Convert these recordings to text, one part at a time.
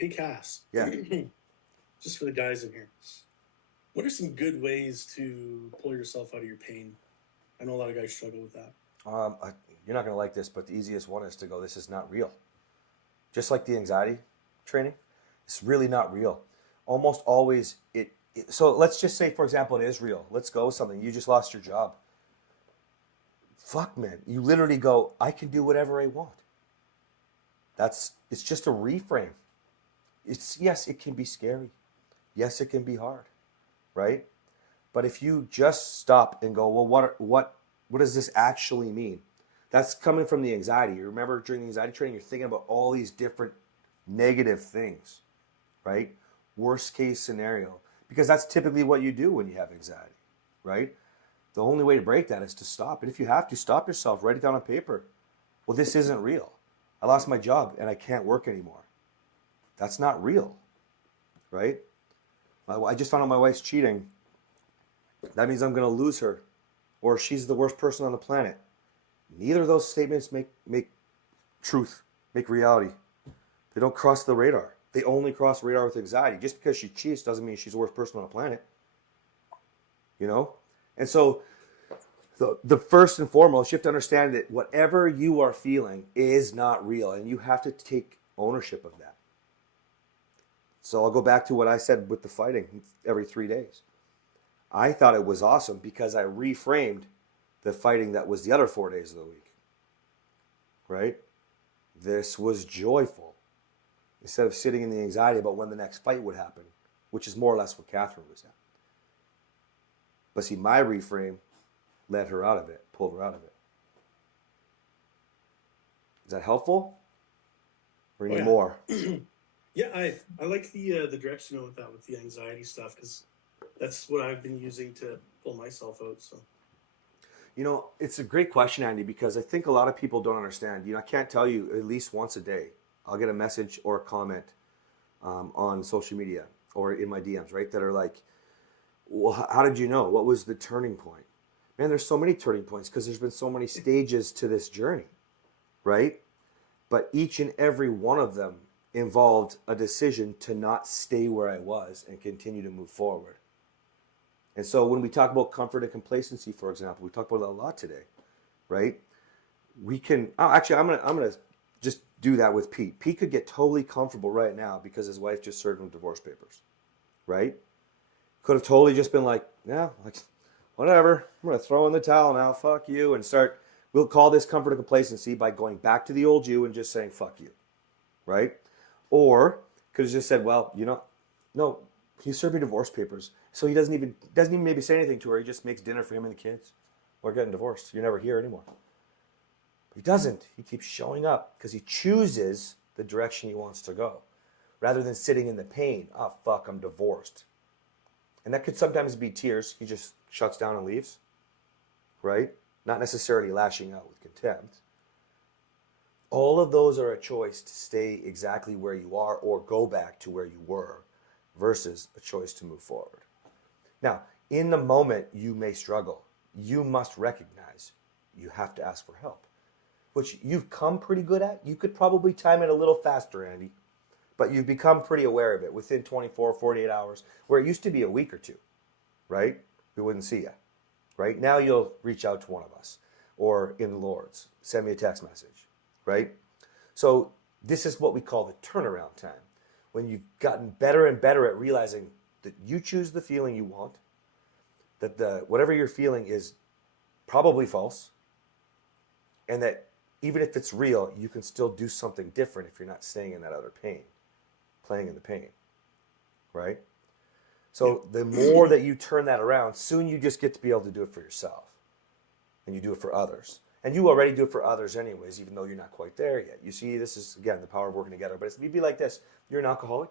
Hey, Cass. Yeah. Just for the guys in here, what are some good ways to pull yourself out of your pain? I know a lot of guys struggle with that. I, you're not going to like this, but the easiest one is to go, this is not real. Just like the anxiety training, it's really not real. Almost always so let's just say, for example, it is real. Let's go with something. You just lost your job. Fuck, man. You literally go, I can do whatever I want. It's just a reframe. Yes, it can be scary. Yes, it can be hard, right? But if you just stop and go, well, what does this actually mean? That's coming from the anxiety. You remember during the anxiety training, you're thinking about all these different negative things, right? Worst case scenario, because that's typically what you do when you have anxiety, right? The only way to break that is to stop. And if you have to, stop yourself, write it down on paper. Well, this isn't real. I lost my job and I can't work anymore. That's not real, right? I just found out my wife's cheating. That means I'm going to lose her, or she's the worst person on the planet. Neither of those statements make truth, make reality. They don't cross the radar. They only cross the radar with anxiety. Just because she cheats doesn't mean she's the worst person on the planet. You know? And so the first and foremost, you have to understand that whatever you are feeling is not real, and you have to take ownership of that. So I'll go back to what I said with the fighting every 3 days. I thought it was awesome because I reframed the fighting that was the other 4 days of the week. Right? This was joyful. Instead of sitting in the anxiety about when the next fight would happen, which is more or less what Kathryn was at. But see, my reframe led her out of it, pulled her out of it. Is that helpful? Or Oh any yeah, more? yeah. I like the direction with that with the anxiety stuff because that's what I've been using to pull myself out. So You know, it's a great question, Andy, because I think a lot of people don't understand. You know, I can't tell you at least once a day, I'll get a message or a comment on social media or in my DMs, right? That are like, well, how did you know? What was the turning point? Man, there's so many turning points because there's been so many stages to this journey, right? But each and every one of them involved a decision to not stay where I was and continue to move forward. And so when we talk about comfort and complacency, for example, we talk about that a lot today, right? We can actually I'm gonna just do that with Pete. Pete could get totally comfortable right now because his wife just served him divorce papers, right? Could have totally just been like, yeah, like whatever. I'm gonna throw in the towel now. Fuck you, and start. We'll call this comfort and complacency by going back to the old you and just saying fuck you, right? Or could have just said, well, no, he served me divorce papers, so he doesn't even maybe say anything to her. He just makes dinner for him and the kids. We're getting divorced. You're never here anymore. But he doesn't. He keeps showing up because he chooses the direction he wants to go, rather than sitting in the pain. Oh fuck, I'm divorced, and that could sometimes be tears. He just shuts down and leaves, right? Not necessarily lashing out with contempt. All of those are a choice to stay exactly where you are or go back to where you were versus a choice to move forward. Now, in the moment, you may struggle. You must recognize you have to ask for help, which you've come pretty good at. You could probably time it a little faster, Andy, but you've become pretty aware of it within 24, 48 hours, where it used to be a week or two, right? We wouldn't see you, right? Now you'll reach out to one of us or in the Lord's, send me a text message, right? So this is what we call the turnaround time, when you've gotten better and better at realizing that you choose the feeling you want, that whatever you're feeling is probably false, and that even if it's real, you can still do something different if you're not staying in that other pain, playing in the pain, right? yeah, So the more that you turn that around, soon you just get to be able to do it for yourself, and you do it for others. And you already do it for others anyways, even though you're not quite there yet. You see, this is, again, the power of working together. But it'd be like this. You're an alcoholic.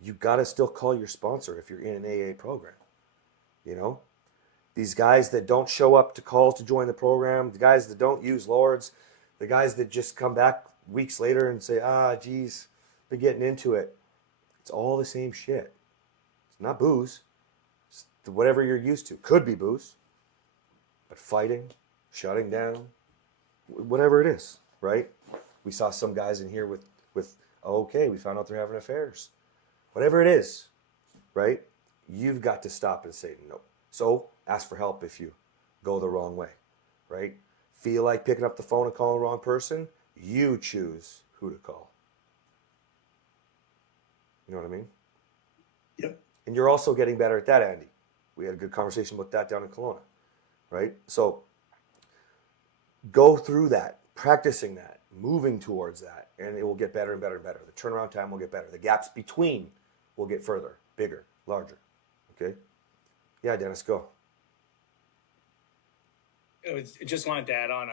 You got to still call your sponsor if you're in an AA program. You know? These guys that don't show up to calls to join the program, the guys that don't use Lords, the guys that just come back weeks later and say, geez, been getting into it. It's all the same shit. It's not booze. It's whatever you're used to. Could be booze. But fighting, shutting down, whatever it is, right? We saw some guys in here with Okay, we found out they're having affairs. Whatever it is, right? You've got to stop and say no. So ask for help if you go the wrong way, right? Feel like picking up the phone and calling the wrong person? You choose who to call. You know what I mean? Yep. And you're also getting better at that, Andy. We had a good conversation about that down in Kelowna, right? So go through that, practicing that, moving towards that, and it will get better and better and better. The turnaround time will get better. The gaps between will get further, bigger, larger. Okay? Yeah, Dennis, go. I just wanted to add on.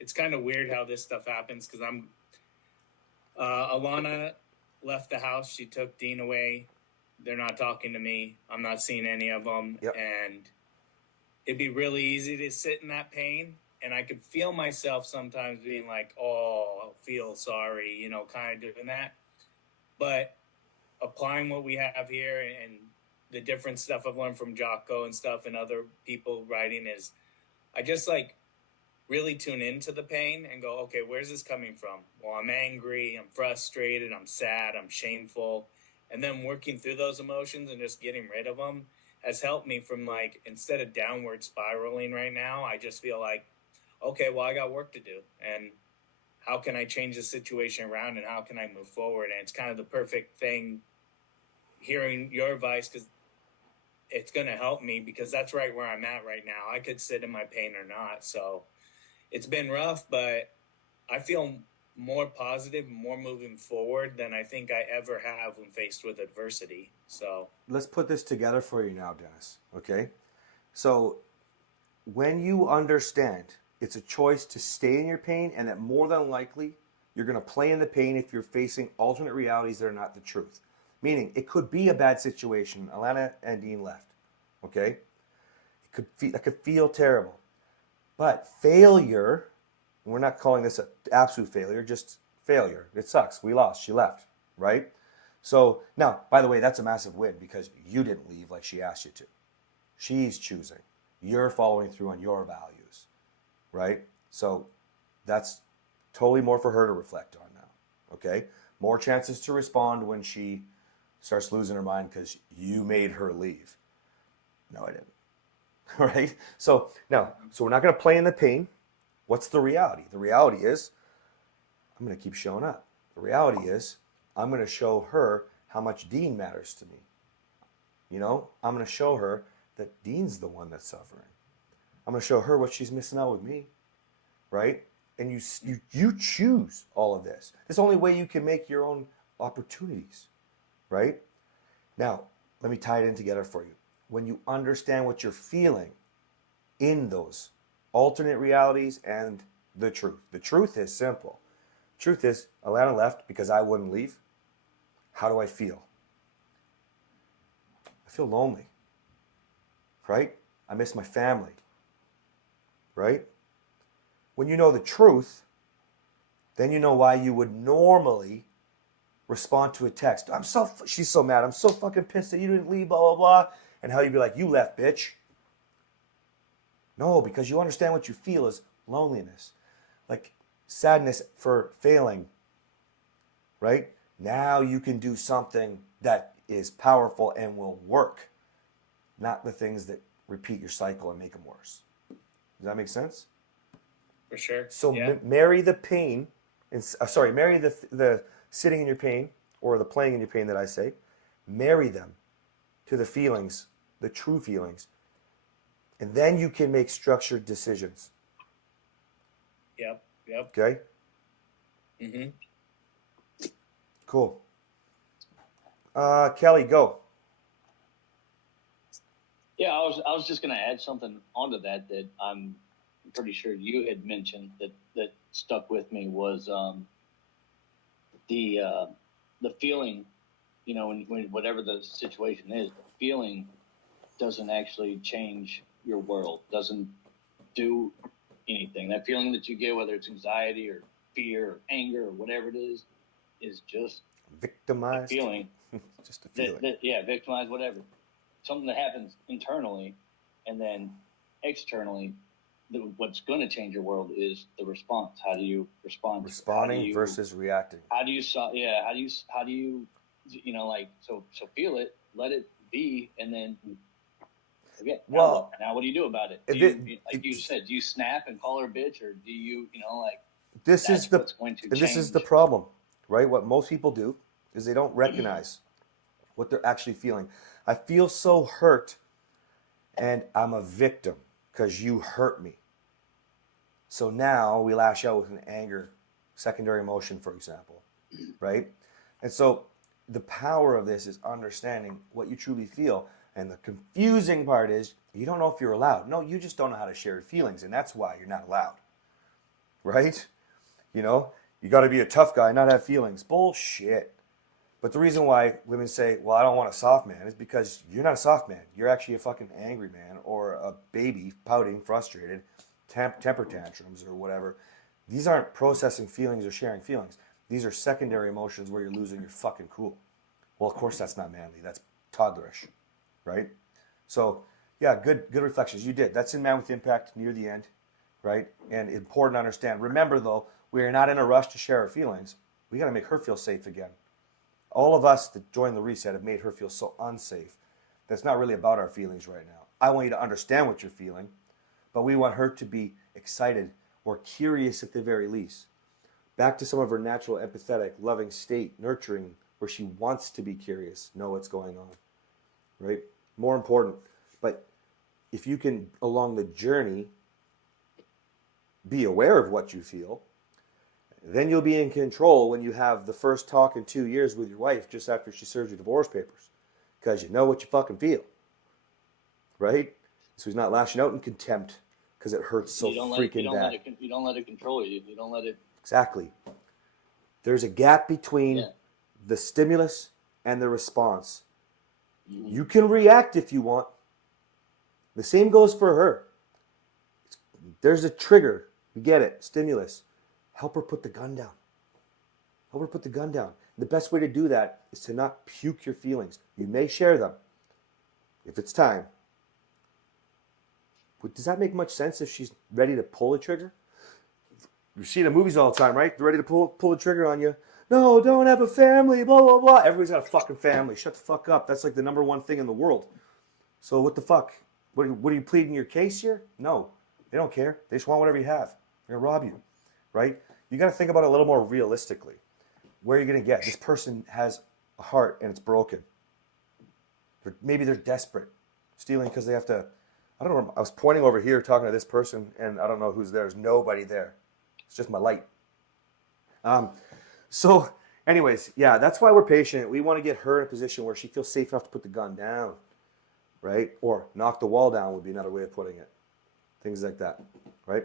It's kind of weird how this stuff happens because Alana left the house. She took Dean away. They're not talking to me. I'm not seeing any of them. Yep. And it'd be really easy to sit in that pain. And I could feel myself sometimes being like, oh, feel sorry, kind of doing that. But applying what we have here and the different stuff I've learned from Jocko and stuff and other people writing is I just really tune into the pain and go, okay, where's this coming from? Well, I'm angry, I'm frustrated, I'm sad, I'm shameful. And then working through those emotions and just getting rid of them has helped me from instead of downward spiraling right now, I just feel like, okay, well, I got work to do. And how can I change the situation around and how can I move forward? And it's kind of the perfect thing hearing your advice because it's going to help me because that's right where I'm at right now. I could sit in my pain or not. So it's been rough, but I feel more positive, more moving forward than I think I ever have when faced with adversity. So let's put this together for you now, Dennis. Okay? So when you understand it's a choice to stay in your pain and that more than likely you're going to play in the pain if you're facing alternate realities that are not the truth. Meaning, it could be a bad situation. Alana and Dean left. Okay? That could feel terrible. But failure, and we're not calling this an absolute failure, just failure. It sucks. We lost. She left. Right? So, now, by the way, that's a massive win because you didn't leave like she asked you to. She's choosing. You're following through on your values. Right? So, that's totally more for her to reflect on now. Okay? More chances to respond when she starts losing her mind because you made her leave. No, I didn't. Right? So we're not going to play in the pain. What's the reality? The reality is I'm going to keep showing up. The reality is I'm going to show her how much Dean matters to me. I'm going to show her that Dean's the one that's suffering. I'm going to show her what she's missing out with me. Right? And you choose all of this. It's the only way you can make your own opportunities. Right? Now, let me tie it in together for you. When you understand what you're feeling in those alternate realities and the truth is simple. The truth is, Alana left because I wouldn't leave. How do I feel? I feel lonely. Right? I miss my family. Right? When you know the truth, then you know why you would normally respond to a text. She's so mad. I'm so fucking pissed that you didn't leave, blah, blah, blah. And how you'd be like, you left, bitch. No, because you understand what you feel is loneliness. Like sadness for failing. Right? Now you can do something that is powerful and will work. Not the things that repeat your cycle and make them worse. Does that make sense? for sure. So yeah. Marry the pain. Marry the sitting in your pain or the playing in your pain that I say. Marry them to the feelings, the true feelings. And then you can make structured decisions. Yep. Okay? Mm-hmm. Cool. Kelly, go. Yeah, I was just going to add something onto that I'm pretty sure you had mentioned that stuck with me was the feeling, when whatever the situation is, the feeling doesn't actually change your world, doesn't do anything. That feeling that you get, whether it's anxiety or fear or anger or whatever it is just Victimized. a feeling. Just a feeling. Victimized, whatever. Something that happens internally, and then externally, what's going to change your world is the response. How do you respond? Responding versus reacting. How do you like, so feel it, let it be, and then again, Well, now what do you do about it? Like you said, do you snap and call her a bitch, or do you, like, this that's is the what's going to and change? this is the problem, right? What most people do is they don't recognize what they're actually feeling. I feel so hurt, and I'm a victim because you hurt me. So now we lash out with an anger, secondary emotion, for example, right? And so the power of this is understanding what you truly feel. And the confusing part is you don't know if you're allowed. No, you just don't know how to share your feelings, and that's why you're not allowed, right? You know, you got to be a tough guy, not have feelings. Bullshit. But the reason why women say, well, I don't want a soft man is because you're not a soft man. You're actually a fucking angry man or a baby, pouting, frustrated, temper tantrums or whatever. These aren't processing feelings or sharing feelings. These are secondary emotions where you're losing your fucking cool. Well, of course that's not manly. That's toddlerish, right? So, yeah, good reflections. You did. That's in Man with Impact near the end, right? And important to understand. Remember, though, we are not in a rush to share our feelings. We got to make her feel safe again. All of us that joined the reset have made her feel so unsafe. That's not really about our feelings right now. I want you to understand what you're feeling, but we want her to be excited or curious at the very least. Back to some of her natural, empathetic, loving state, nurturing, where she wants to be curious, know what's going on, right? More important. But if you can, along the journey, be aware of what you feel, then you'll be in control when you have the first talk in 2 years with your wife just after she serves your divorce papers. Because you know what you fucking feel. Right? So he's not lashing out in contempt because it hurts so freaking bad. You don't let it control you. You don't let it... Exactly. There's a gap between the stimulus and the response. Mm-hmm. You can react if you want. The same goes for her. There's a trigger. We get it. Stimulus. Help her put the gun down. Help her put the gun down. The best way to do that is to not puke your feelings. You may share them if it's time. But does that make much sense if she's ready to pull a trigger? You see it in movies all the time, right? They're ready to pull a trigger on you. No, don't have a family, blah, blah, blah. Everybody's got a fucking family. Shut the fuck up. That's like the number one thing in the world. So what the fuck? What are you pleading your case here? No. They don't care. They just want whatever you have. They're going to rob you, right? You got to think about it a little more realistically. Where are you going to get? This person has a heart and it's broken. Maybe they're desperate. Stealing because they have to... I don't know. I was pointing over here talking to this person and I don't know who's there. There's nobody there. It's just my light. So anyways, yeah, that's why we're patient. We want to get her in a position where she feels safe enough to put the gun down, right? Or knock the wall down would be another way of putting it. Things like that, right?